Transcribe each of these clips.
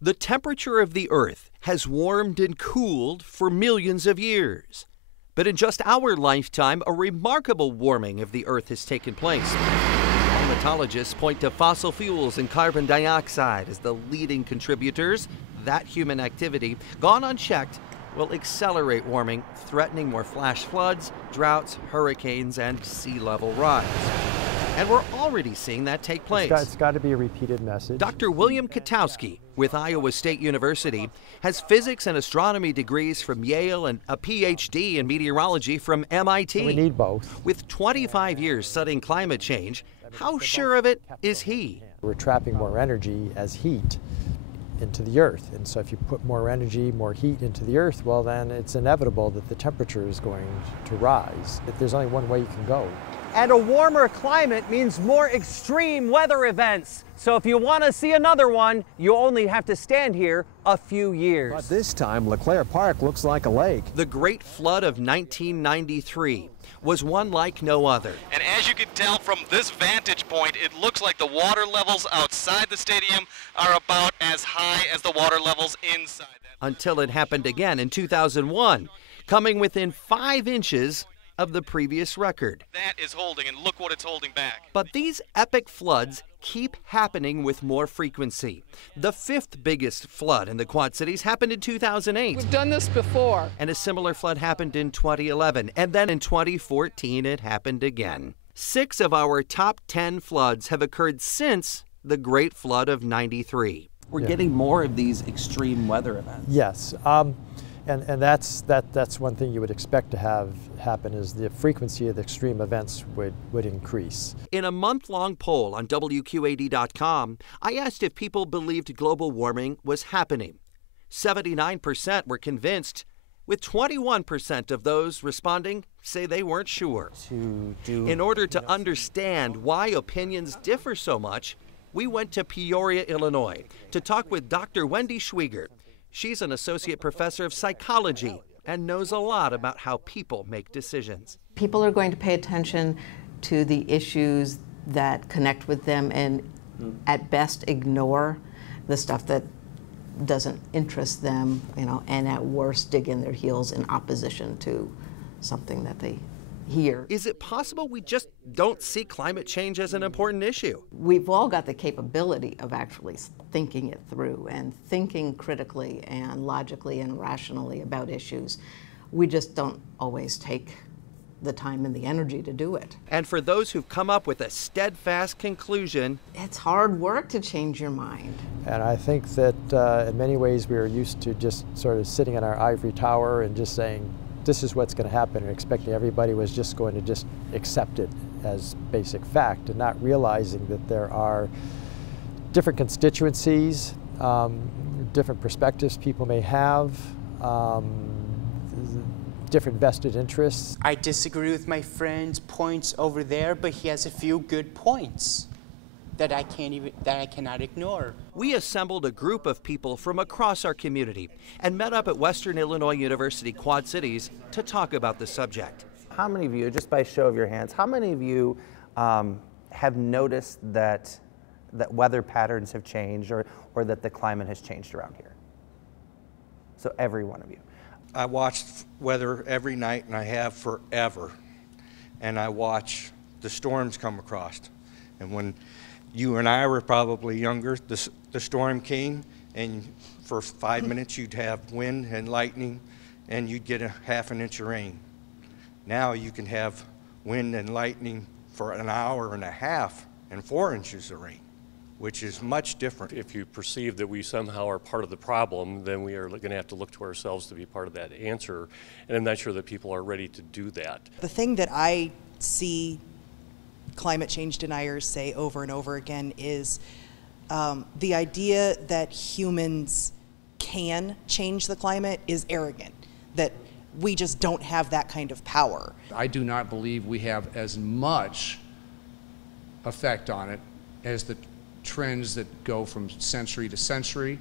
The temperature of the Earth has warmed and cooled for millions of years. But in just our lifetime, a remarkable warming of the Earth has taken place. Climatologists point to fossil fuels and carbon dioxide as the leading contributors. That human activity, gone unchecked, will accelerate warming, threatening more flash floods, droughts, hurricanes, and sea level rise. And we're already seeing that take place. It's got to be a repeated message. Dr. William Gutowski with Iowa State University has physics and astronomy degrees from Yale and a PhD in meteorology from MIT. We need both. With 25 years studying climate change, how sure of it is he? We're trapping more energy as heat into the Earth. And so if you put more energy, more heat into the Earth, well then it's inevitable that the temperature is going to rise. There's only one way you can go. And a warmer climate means more extreme weather events. So if you want to see another one, you only have to stand here a few years. But this time, LeClaire Park looks like a lake. The Great Flood of 1993 was one like no other. And as you can tell from this vantage point, it looks like the water levels outside the stadium are about as high as the water levels inside. Until it happened again in 2001, coming within 5 inches of the previous record. That is holding, and look what it's holding back. But these epic floods keep happening with more frequency. The 5th biggest flood in the Quad Cities happened in 2008. We've done this before. And a similar flood happened in 2011. And then in 2014, it happened again. 6 of our top 10 floods have occurred since the Great Flood of '93. We're getting more of these extreme weather events. Yes. And that's one thing you would expect to have happen, is the frequency of the extreme events would increase. In a month-long poll on WQAD.com, I asked if people believed global warming was happening. 79% were convinced, with 21% of those responding say they weren't sure. In order to understand why opinions differ so much, we went to Peoria, Illinois, to talk with Dr. Wendy Schweigert. She's an associate professor of psychology and knows a lot about how people make decisions. People are going to pay attention to the issues that connect with them and at best ignore the stuff that doesn't interest them, and at worst dig in their heels in opposition to something that they hear. Is it possible we just don't see climate change as an important issue? We've all got the capability of actually thinking it through and thinking critically and logically and rationally about issues. We just don't always take the time and the energy to do it. And for those who've come up with a steadfast conclusion, it's hard work to change your mind. And I think that in many ways we are used to just sort of sitting in our ivory tower and just saying, this is what's going to happen, and expecting everybody was just going to just accept it as basic fact, and not realizing that there are different constituencies, different perspectives people may have, different vested interests. I disagree with my friend's points over there, but he has a few good points that I cannot ignore. We assembled a group of people from across our community and met up at Western Illinois University Quad Cities to talk about the subject. How many of you, just by show of your hands, how many of you have noticed that weather patterns have changed or that the climate has changed around here? So every one of you. I watch weather every night, and I have forever. And I watch the storms come across. And when you and I were probably younger, the storm came, and for 5 minutes you'd have wind and lightning, and you'd get a ½ an inch of rain. Now you can have wind and lightning for an hour and a half and 4 inches of rain, which is much different. If you perceive that we somehow are part of the problem, then we are going to have to look to ourselves to be part of that answer, and I'm not sure that people are ready to do that. The thing that I see climate change deniers say over and over again is the idea that humans can change the climate is arrogant, that we just don't have that kind of power. I do not believe we have as much effect on it as the trends that go from century to century,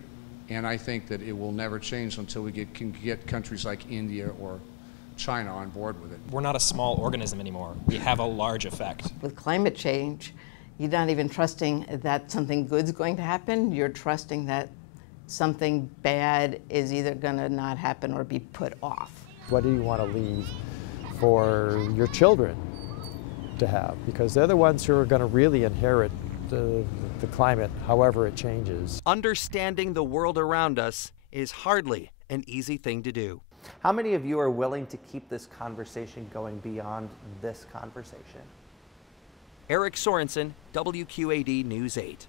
and I think that it will never change until we can get countries like India or China on board with it. We're not a small organism anymore. We have a large effect. With climate change, you're not even trusting that something good's going to happen. You're trusting that something bad is either going to not happen or be put off. What do you want to leave for your children to have? Because they're the ones who are going to really inherit the climate, however it changes. Understanding the world around us is hardly an easy thing to do. How many of you are willing to keep this conversation going beyond this conversation? Eric Sorensen, WQAD News 8.